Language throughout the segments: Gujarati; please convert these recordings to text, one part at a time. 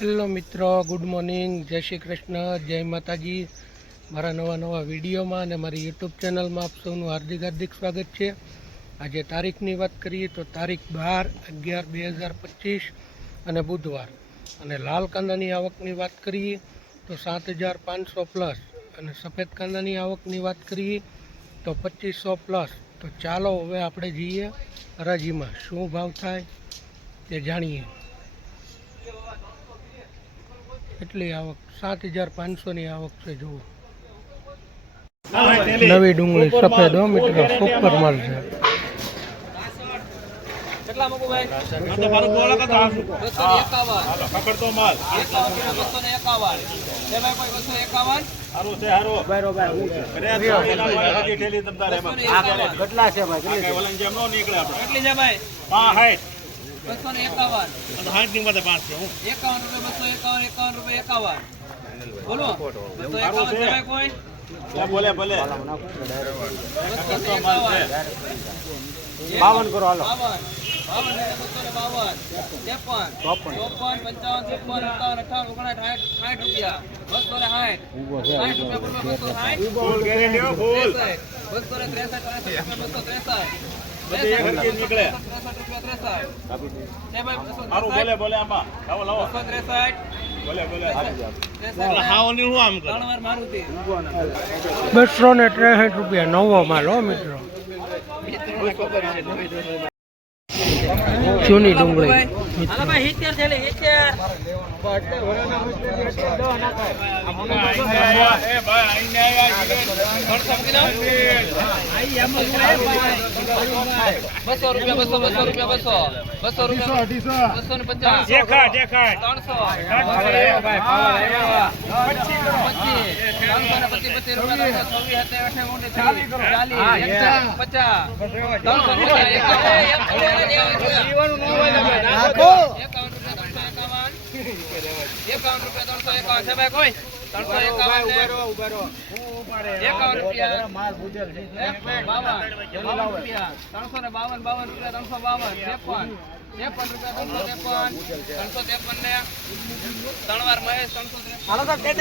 હેલો મિત્રો, ગુડ મોર્નિંગ, જય શ્રી કૃષ્ણ, જય માતાજી। મારા નવા વિડીયોમાં અને મારી યુટ્યુબ ચેનલમાં આપ સૌનું હાર્દિક સ્વાગત છે। આજે તારીખની વાત કરીએ તો તારીખ 12/11/2025 અને બુધવાર। અને લાલ કાંદાની આવકની વાત કરીએ તો 7,500 પ્લસ અને સફેદ કાંદાની આવકની વાત કરીએ તો 2,500 પ્લસ। તો ચાલો હવે આપણે જઈએ હરાજીમાં, શું ભાવ થાય તે જાણીએ। એટલી આવક 7,500ની આવક છે। જુઓ, નવી ડુંગળી સફેદ હો મિત્રો, સુપર માલ છે। બોલે 52 કરો હાલો। 263 રૂપિયા નવો માલ હો મિત્રો। જૂની ડુંગળી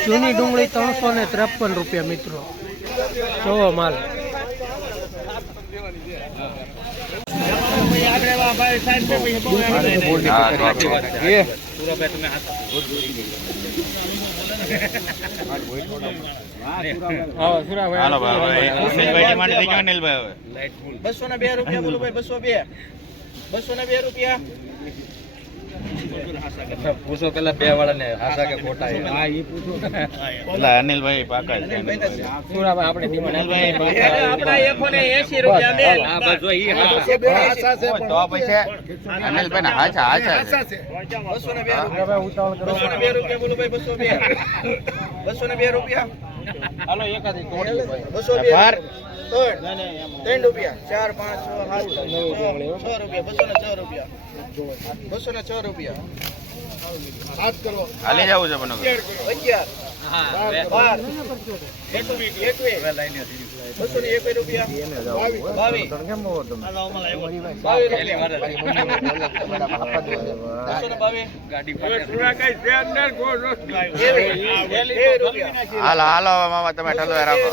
જૂની ડુંગળી 353 રૂપિયા મિત્રો। જોવો માલ। પૂછો પેલા બે વાળા ને આશા કે ખોટા એટલે અનિલભાઈ પાકા આપણે તો પછી અનિલભાઈ ને હાચા હાચા 202 રૂપિયા હાલો એકાદી 202 3 રૂપિયા 4 5 6 7 6 રૂપિયા 206 રૂપિયા 7 કરો હાલી જાવું છે બનો 201 રૂપિયા 22 હાલો મામા તમે ઠલો રાખો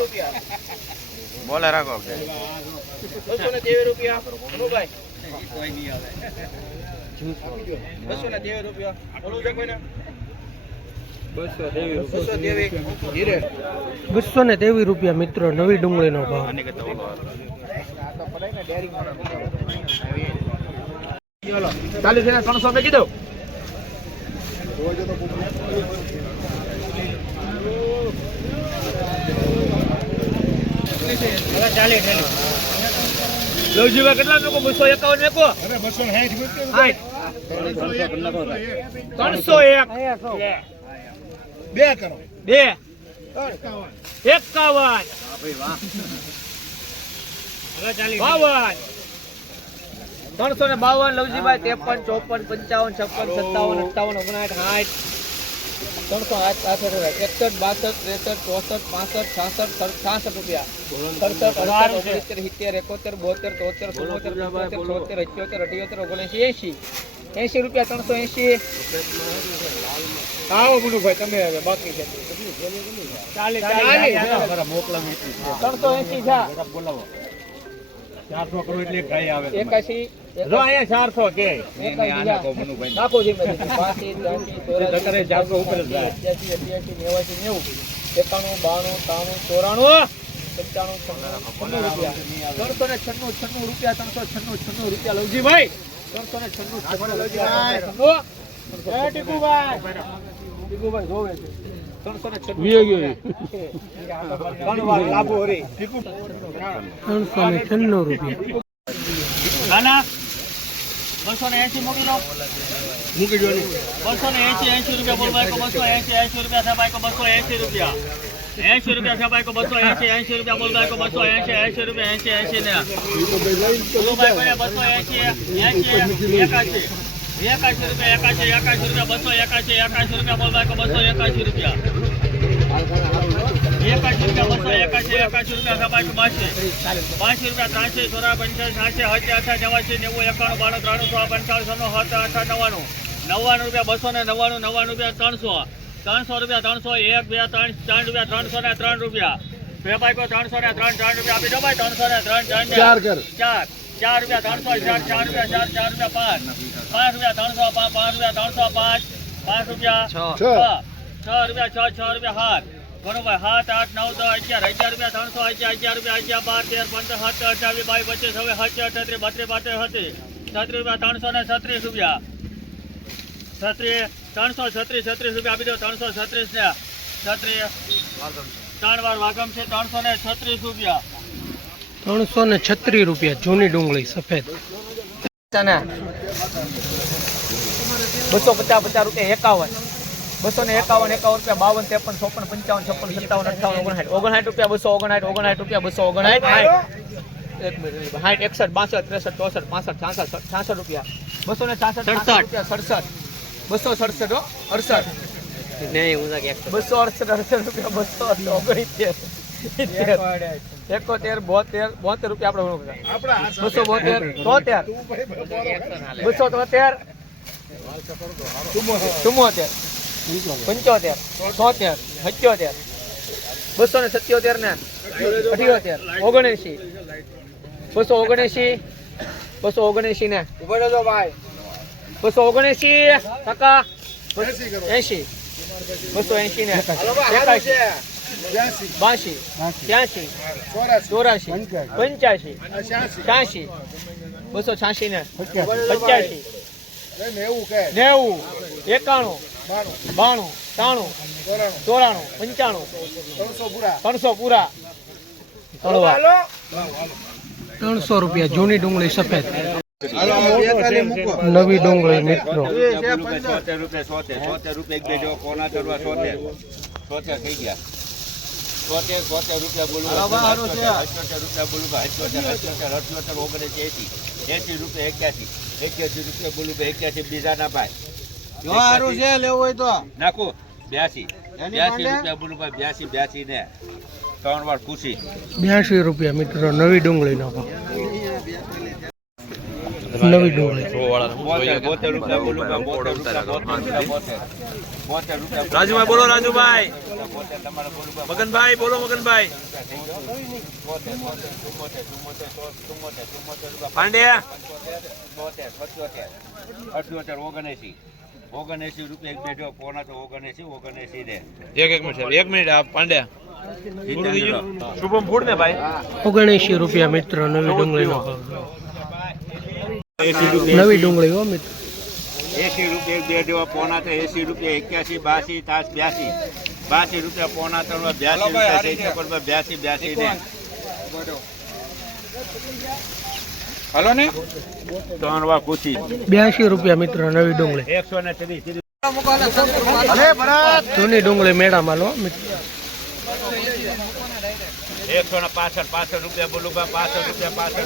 બોલે રાખો 223 રૂપિયા અનુભાઈ કોઈ નહીં આવે 223 રૂપિયા બોલું છે કોઈને 223 રૂપિયા મિત્રો, નવી ડુંગળીનો ભાવ। ચાલીસ 300 મેં કીધું લવજીભાઈ કેટલા લોકો 251 મેકો 301 બે કરો 2 51 352 લવજીભાઈ 53 54 55 56 57 58 59 60 361 62 63 64 65 66 67 રૂપિયા 67 68 69 70 72 73 74 75 76 77 78 79 80 રૂપિયા 380 આવો ગુરુભાઈ તમે હવે બાકી છે 40 મોકલાવી 380 છે બોલાવો 400 કરો એટલે એક ગાય આવે 81 જો અહીંયા 400 કે આના કો મનુભાઈ નાખો જે મે 85 400 ઉપર જ જાય 88 89 90 91 92 93 રૂપિયા 396 રૂપિયા લવજીભાઈ 396 રૂપિયા ટીકુભાઈ જોવે છે 396 રૂપિયા નાના 280 મૂકી દો મૂકી દો 280 રૂપિયા બોલ ભાઈ કો 280 રૂપિયા છે ભાઈ કો 280 રૂપિયા 80 રૂપિયા છે ભાઈ કો 280 રૂપિયા બોલ ભાઈ કો 280 રૂપિયા 80 ને બોલ ભાઈ કો 280 81 81 રૂપિયા 81 રૂપિયા 281 રૂપિયા બોલ ભાઈ કો 281 રૂપિયા 81 રૂપિયા 281 રૂપિયા ભાઈ કો 82 રૂપિયા 83 85 84 85 90 91 92 રૂપિયા 300 રૂપિયા 300 1 2 3 4 રૂપિયા 303 રૂપિયા બે ભાઈ કો 303 4 રૂપિયા આપી દો ભાઈ 303 4 કર 4 રૂપિયા 300 4 રૂપિયા 4 5 રૂપિયા 305 5 રૂપિયા 305 5 રૂપિયા 6 રૂપિયા 7 બરોબર 7 8 9 10 11 રૂપિયા 300 11 રૂપિયા 11 12 13 15 17 18 20 22 23 32 રૂપિયા 336 રૂપિયા આપી દો 336 ને 36 ત્રણ વાર વાગમ છે 336 રૂપિયા 336 રૂપિયા જૂની ડુંગળી સફેદ 250 રૂપિયા 51 251 રૂપિયા 52 53 54 55 56 57 58 59 રૂપિયા 259 એક મિનિટ 60 61 62 63 64 65 66 રૂપિયા 266 રૂપિયા 267 68 નહીં હું કે 268 રૂપિયા 269 71 72 રૂપિયા આપણે 272 273 75 77 277 ને 78 79 279 279 ને ઉભો રહેજો ભાઈ 279 ટકા 80 280 ને 82 82 83 84 85 286 ને 85 90 91 92 93 94 95 300 પૂરા 300 રૂપિયા જૂની ડુંગળી સફેદ નવી ડુંગળી મિત્રો 70 રૂપિયા કોના કરવા 70 થઈ ગયા 70 રૂપિયા બોલું 78 રૂપિયા બોલું 78 80 રૂપિયા 81 રૂપિયા બોલું 81 બીજા ના ભાઈ જો હારું છે લેવું હોય તો નાખો 82 રૂપિયા બોલું ભાઈ 82 ને 3 વાર ખુશી 82 રૂપિયા મિત્રો નવી ડુંગળી નો નવી ડુંગળી 72 રૂપિયા બોલું 72 રૂપિયા રાજુભાઈ બોલો રાજુભાઈ મગનભાઈ બોલો મગનભાઈ પાંડ્યા 78 79 રૂપિયા એક બેઠો કોના તો 79 ને એક મિનિટ આ પાંડ્યા શુભમ ફૂડ ને ભાઈ 79 રૂપિયા મિત્રો નવી ડુંગળી નો નવી ડુંગળી હો મિત્રો 80 રૂપિયા એક બેઠો કોના તો 80 રૂપિયા 81 82 82 રૂપિયા પોણા 82 રૂપિયા 82 ને હાલો ને 3 વાર ખુશી 82 રૂપિયા મિત્રો નવી ડુંગળી 130 જૂની ડુંગળી મેળામાં લો મિત્રો 165 રૂપિયા બોલું 65 રૂપિયા 75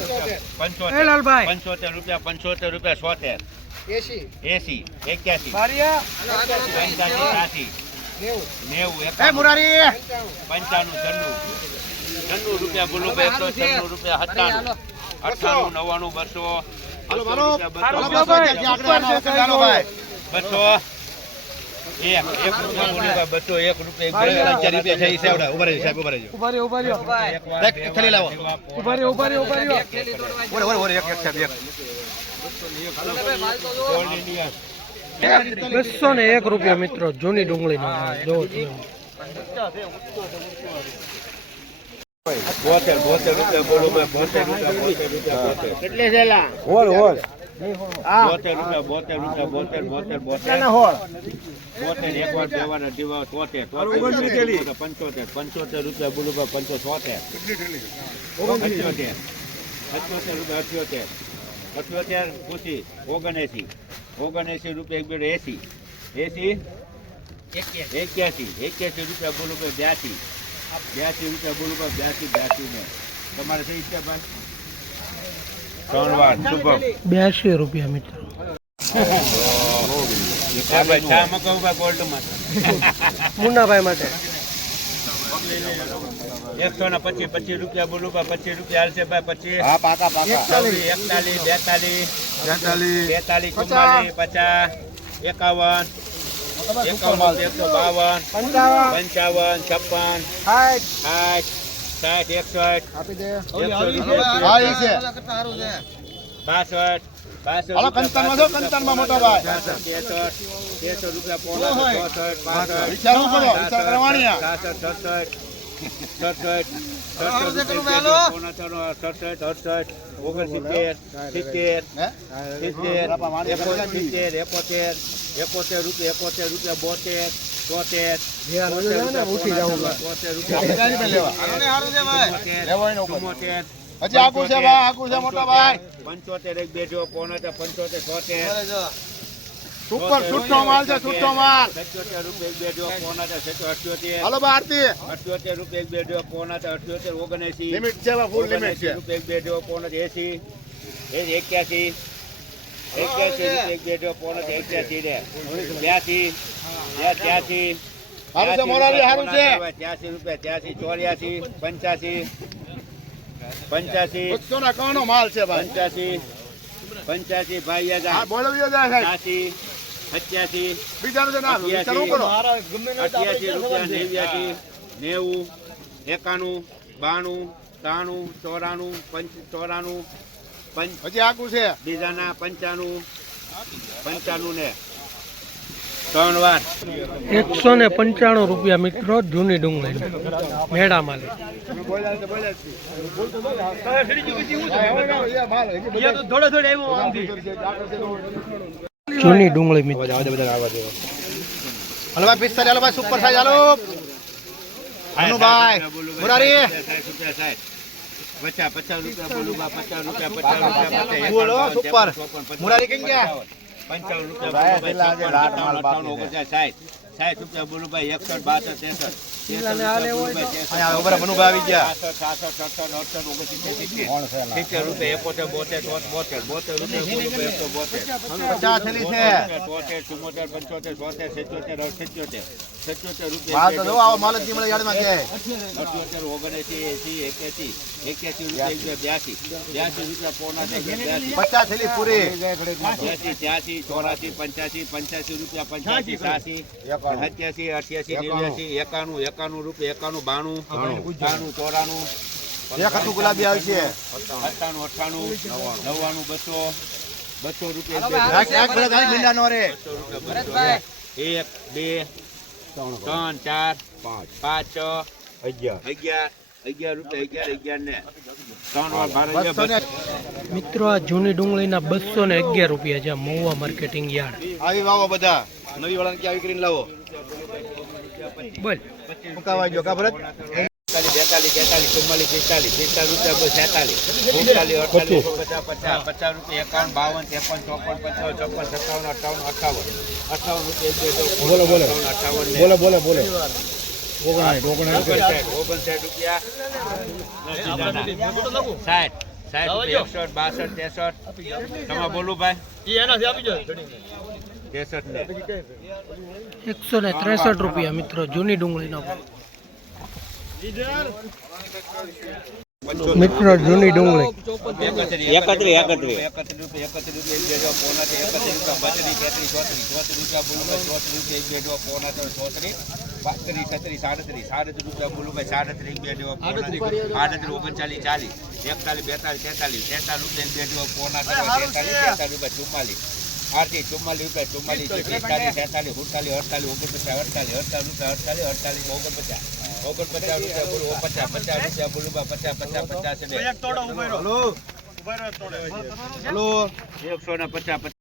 રૂપિયા 75 રૂપિયા 70 80 81 85 90 રૂપિયા બોલું 196 રૂપિયા 97 98 90 200 200 રૂપિયા 200 એક રૂપિયા બોલ્યું ભાઈ 201 રૂપિયા એક બે 4 રૂપિયા થઈ છે ઉભા રહેજો સાહેબ ઉભા રહેજો ઉભા રહ્યો એક થેલી લાવો ઉભા રહ્યો ઓરે એક સાહેબ એક 201 રૂપિયા મિત્રો જૂની ડુંગળીનો ભાવ જોવો તમે. 72 રૂપિયા બોલું ભાઈ 72 રૂપિયા કેટલે છેલા 72 રૂપિયા 72 એક વાર દેવાના દીવા 75 રૂપિયા બોલું ભાઈ 75 રૂપિયા ખુશી 79 રૂપિયા એક બેડ 80 81 રૂપિયા બોલું ભાઈ 82 રૂપિયા બોલું ભાઈ 82 ને તમારે સહી છે ભાઈ 3 વાર શુભમ 82 રૂપિયા મિત્રો. ભાઈ ચા મકાઉ ભાઈ ગોલ્ડમાં મુન્નાભાઈ માટે 125 રૂપિયા બોલું ભાઈ 25 રૂપિયા હાલશે ભાઈ 25 હા પાકા 41 42 43 44 50 51 152 55 56 60 કંતાનમાં મોટા ભાઈ 63 રૂપિયા પોણા 65 વિચાર કરવાની 75 હજી આગું છે ભાઈ આગું છે મોટા ભાઈ 75 એક બેજો પોણા 75 76 સુપર છૂટો માલ છે છૂટો માલ 77 રૂપિયા એક બેજો પોણા 78 હાલો ભાઈ આરતી 78 રૂપિયા એક બેજો પોણા 78 79 લિમિટ છે ફૂલ લિમિટ છે રૂપિયા એક બેજો પોણા 80 81 રૂપિયા એક બેજો પોણા 81 રે 82 83 હારું છે મોરારી હારું છે 83 રૂપિયા 83 84 85 બસો ના કાનો માલ છે ભાઈ 85 ભાઈ હા બોલવ્યો જાય સાહેબ 87 બીજાનું છે ના વિચારવું કરો 88 રૂપિયા 89 90 91 92 93 94 94 હજી આગું છે બીજાના 95 95 ને 3 વાર 195 રૂપિયા મિત્રો જૂની ડુંગળી મેળા માલે. જૂની ડુંગળી મિત્રો હલો ભાઈ 45 હલો ભાઈ સુપર સાઈઝ હાલો અનુભાઈ મુરારી 50 રૂપિયા બોલું 50 રૂપિયા બોલો સુપર મુરારી કઈ ગયા 55 રૂપિયા 60 રૂપિયા બોલું ભાઈ 61 62 અહીંયા ઉપર મનુભાઈ આવી ગયા 70 રૂપિયા 72 રૂપિયા 50 થેલી છે 77 માલ તો જો આવો માલ જ મળે યાર્ડમાં કે 81 રૂપિયા પોણા 50 થેલી પૂરી 83 84 85 85 રૂપિયા 85 87 88 91 રૂપિયા 91 92 94 એક હતું ગુલાબી આવી છે 98 98 200 રૂપિયા રાખ રાખ ભલે ગાઈ મીંડા નો રે 1 2 3 4 5 6 11 રૂપિયા 11 ને 3 વાર ભારે મિત્રો આ જૂની ડુંગળીના 211 રૂપિયા છે મહુવા માર્કેટિંગ યાર્ડ. આવી વાવો બધા નવી વાળાને કે આવી કરીને લાવો બોલ મુકાવા જો કા ભરત 42 43 44 45 રૂપિયા 46 50 રૂપિયા 51 52 53 54 55 56 57 58 58 રૂપિયા બોલો 59 રૂપિયા 60 રૂપિયા 61 62 63 તમે બોલું ભાઈ એનાથી આપી જો 63 ને 163 રૂપિયા મિત્રો જૂની ડુંગળીનો ભાવ. મિત્રો જૂની ડુંગળી 31 રૂપિયા પોના 31 રૂપિયા 32 33 34 પોના 34 32 37 રૂપિયા બોલું ભાઈ 37 એક બે જેવા પોના 38 39 40 41 42 43 રૂપિયા પોના 43 રૂપિયા 44 44 રૂપિયા 43 44 રૂપિયા બોલું 50 150